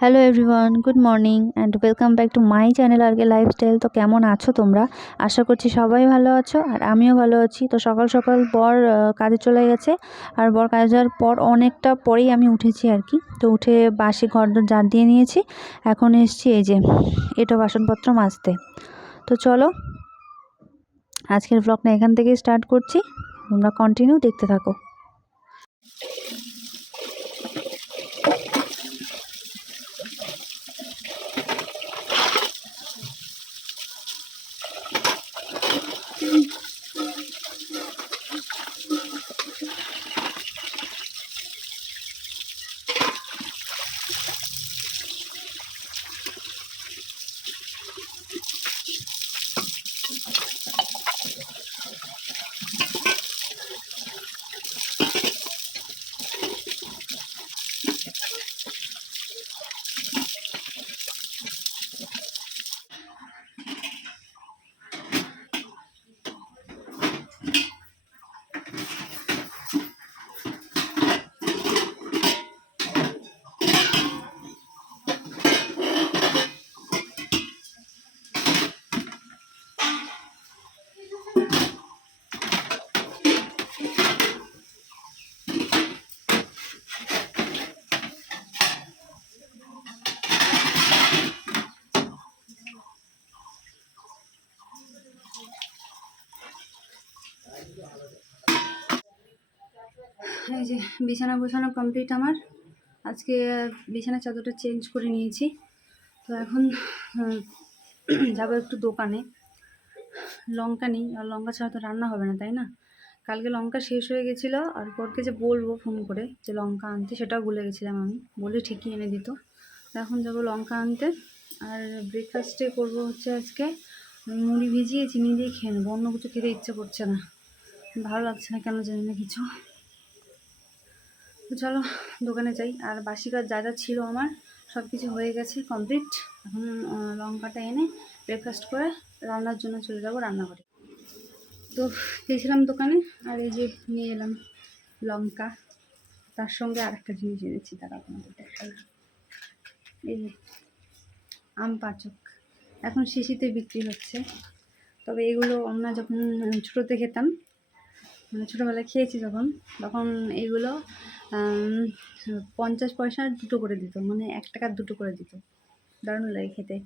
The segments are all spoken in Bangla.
Hello everyone, good morning and welcome back to my channel RK lifestyle. তো কেমন আছো তোমরা? আশা করছি সবাই ভালো আছো আর আমিও ভালো আছি। তো সকাল সকাল বর কাজে চলে গেছে, আর বর কাজে যাওয়ার পর অনেকটা পরেই আমি উঠেছি আর কি। তো উঠে বাসি ঘরদোর ঝাড় দিয়ে নিয়েছি, এখন এসছি এই যে এটা বাসনপত্র মাজতে। তো চলো আজকের ব্লগটা এখান থেকেই স্টার্ট করছি, তোমরা কন্টিনিউ দেখতে থাকো। এই যে বিছানা গোছানো কমপ্লিট আমার। আজকে বিছানার চাদরটা চেঞ্জ করে নিয়েছি। তো এখন যাবো একটু দোকানে। লঙ্কা নেই, আর লঙ্কা ছাড়া তো রান্না হবে না, তাই না? কালকে লঙ্কা শেষ হয়ে গেছিলো, আর পরকে যে বলবো ফোন করে যে লঙ্কা আনতে, সেটাও ভুলে গেছিলাম আমি। বলে ঠিকই এনে দিত। এখন যাবো লঙ্কা আনতে। আর ব্রেকফাস্টে করবো হচ্ছে আজকে মুড়ি ভিজিয়ে চিনি দিয়ে খেয়ে নেবো। অন্য কিছু খেতে ইচ্ছে করছে না, ভালো লাগছে না কেন জানি না কিছু। তো চলো দোকানে যাই। আর বাসি কাজ যা যা ছিল আমার সব কিছু হয়ে গেছে কমপ্লিট। এখন লঙ্কাটা এনে ব্রেকফাস্ট করে রান্নার জন্য চলে যাবো রান্নাঘরে। তো গেছিলাম দোকানে, আর এই যে নিয়ে এলাম লঙ্কা, তার সঙ্গে আর একটা জিনিস এনেছি, তারা আপনাদের দেখাই। এই যে আম পাচক, এখন শিশিতে বিক্রি হচ্ছে। তবে এগুলো আমরা যখন ছোটোতে খেতাম, মানে ছোটোবেলায় খেয়েছি যখন, তখন এগুলো 50 পয়সার দুটো করে দিত, মানে 1 টাকার দুটো করে দিত। দারুণ লাগে খেতে।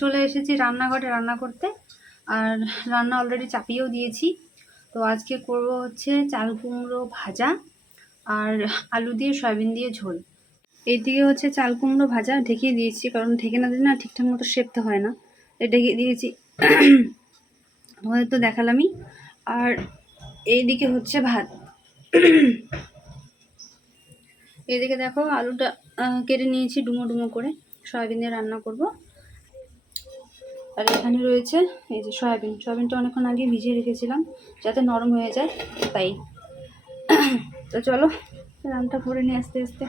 চলে এসেছি রান্নাঘরে রান্না করতে, আর রান্না অলরেডি চাপিয়েও দিয়েছি। তো আজকে করব হচ্ছে চাল কুমড়ো ভাজা আর আলু দিয়ে সয়াবিন দিয়ে ঝোল। এইদিকে হচ্ছে চাল কুমড়ো ভাজা ঢেকে দিয়েছি, কারণ ঢেকে না দিলে না ঠিকঠাক মতো সেদ্ধ হয় না, ঢেকে দিয়েছি। তোমাদের তো দেখালামই। আর এইদিকে হচ্ছে ভাত। এইদিকে দেখো আলুটা কেটে নিয়েছি ডুমো ডুমো করে, সয়াবিন দিয়ে রান্না করব। আর এখানে রয়েছে এই যে সয়াবিনটা অনেকক্ষণ আগে ভিজিয়ে রেখেছিলাম যাতে নরম হয়ে যায়, তাই। তো চলো রান্নাটা করে নিয়ে আস্তে আস্তে।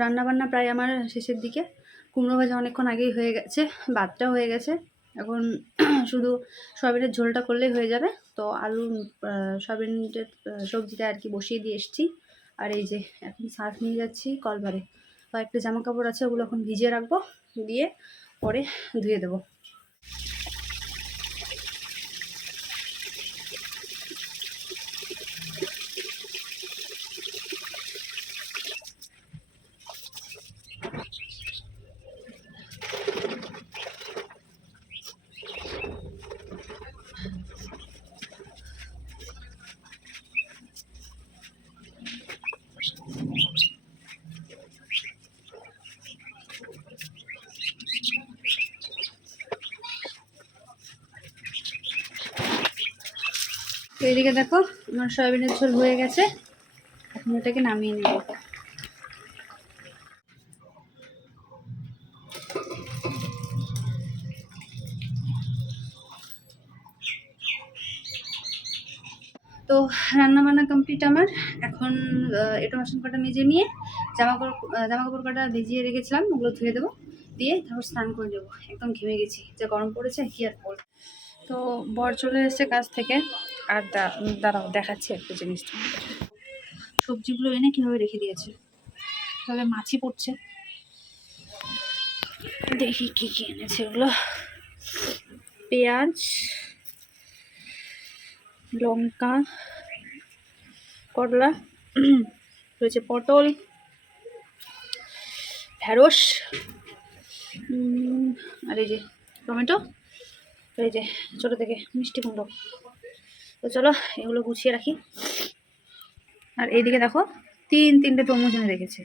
রান্নাবান্না প্রায় আমার শেষের দিকে। কুমড়ো ভাজা অনেকক্ষণ আগেই হয়ে গেছে, ভাতটাও হয়ে গেছে। এখন শুধু সয়াবিনের ঝোলটা করলেই হয়ে যাবে। তো আলু সয়াবিনের সবজিটা আর কি বসিয়ে দিয়ে এসেছি। আর এই যে এখন সার্ফ নিয়ে যাচ্ছি কলবারে। কয়েকটা জামা কাপড় আছে, ওগুলো এখন ভিজিয়ে রাখবো, দিয়ে পরে ধুয়ে দেবো। তো এদিকে দেখো আমার সয়াবিনের ঝোল হয়ে গেছে, এখন এটাকে নামিয়ে নেব। তো রান্না বান্না কমপ্লিট আমার। এখন এটা বাসন কটা মেজে নিয়ে জামা কাপড় কটা ভিজিয়ে রেখেছিলাম, ওগুলো ধুয়ে দেবো, দিয়ে তারপর স্নান করে নেবো। একদম ঘেমে গেছি, যা গরম পড়েছে কি আর বল। তো বর চলে এসেছে কাজ থেকে, আর দাঁড়াও দেখাচ্ছি একটা জিনিস। সবজিগুলো এনে কীভাবে রেখে দিয়েছে, তবে মাছি পড়ছে। দেখি কি কি এনেছে ওগুলো। পেঁয়াজ, লঙ্কা, করলা, রয়েছে পটল, ঢেঁড়স, আর এই যে টমেটো, এই যে ছোটো থেকে মিষ্টি কুমড়ো। তো চলো এগুলো গুছিয়ে রাখি। আর এইদিকে দেখো তিনটে তরমুজ এনে রেখেছে।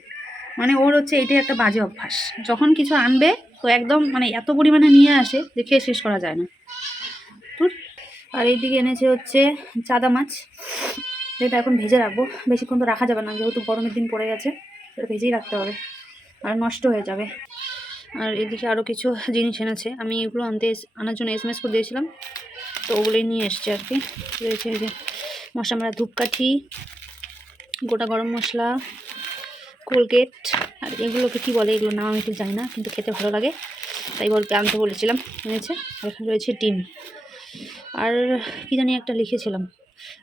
মানে ওর হচ্ছে এইটাই একটা বাজে অভ্যাস, যখন কিছু আনবে তো একদম মানে এত পরিমাণে নিয়ে আসে দেখে শেষ করা যায় না। আর এইদিকে এনেছে হচ্ছে চাদা মাছ, যেটা এখন ভেজে রাখবো। বেশিক্ষণ তো রাখা যাবে না, যেহেতু গরমের দিন পড়ে গেছে, এটা ভেজেই রাখতে হবে, আর নষ্ট হয়ে যাবে। আর এদিকে আরও কিছু জিনিস এনেছে, আমি এগুলো আনার জন্য SMS করে দিয়েছিলাম, তো ওগুলোই নিয়ে এসছে আর কি। রয়েছে এই যে মশলা মারা ধূপকাঠি, গোটা গরম মশলা, কোলগেট, আর এগুলোকে কি বলে এগুলো নাম আমি ঠিক জানি না, কিন্তু খেতে ভালো লাগে তাই আনতে বলেছিলাম, এনেছে। আর এখানে রয়েছে ডিম, আর কি জানি একটা লিখেছিলাম,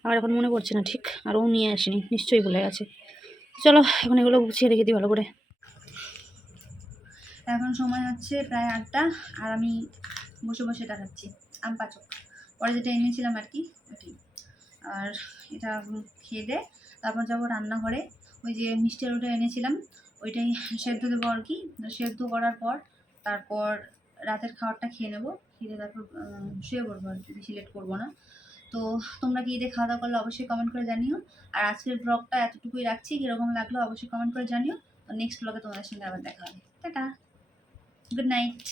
আমার এখন মনে পড়ছে না ঠিক, আর ও নিয়ে আসেনি, নিশ্চয়ই ভুলে গেছে। চলো এখন এগুলো গুছিয়ে রেখে দিই ভালো করে। এখন সময় হচ্ছে প্রায় 8টা, আর আমি বসে বসে এটা খাচ্ছি আম পাচক, পরে যেটা এনেছিলাম আর কি ওটাই। আর এটা খেয়ে দে তারপর যাবো রান্নাঘরে, ওই যে মিষ্টি আলুটা এনেছিলাম ওইটাই সেদ্ধ দেবো আর কি। সেদ্ধ করার পর তারপর রাতের খাবারটা খেয়ে নেবো, খেয়ে তারপর শুয়ে পড়বো আর কি, বেশি লেট করবো না। তো তোমরা কি ঈদে খাওয়া দাওয়া করলে অবশ্যই কমেন্ট করে জানিও। আর আজকের ব্লগটা এতটুকুই রাখছি, কীরকম লাগলো অবশ্যই কমেন্ট করে জানিও। তো নেক্সট ব্লগে তোমাদের সঙ্গে আবার দেখা হবে। Tata, good night.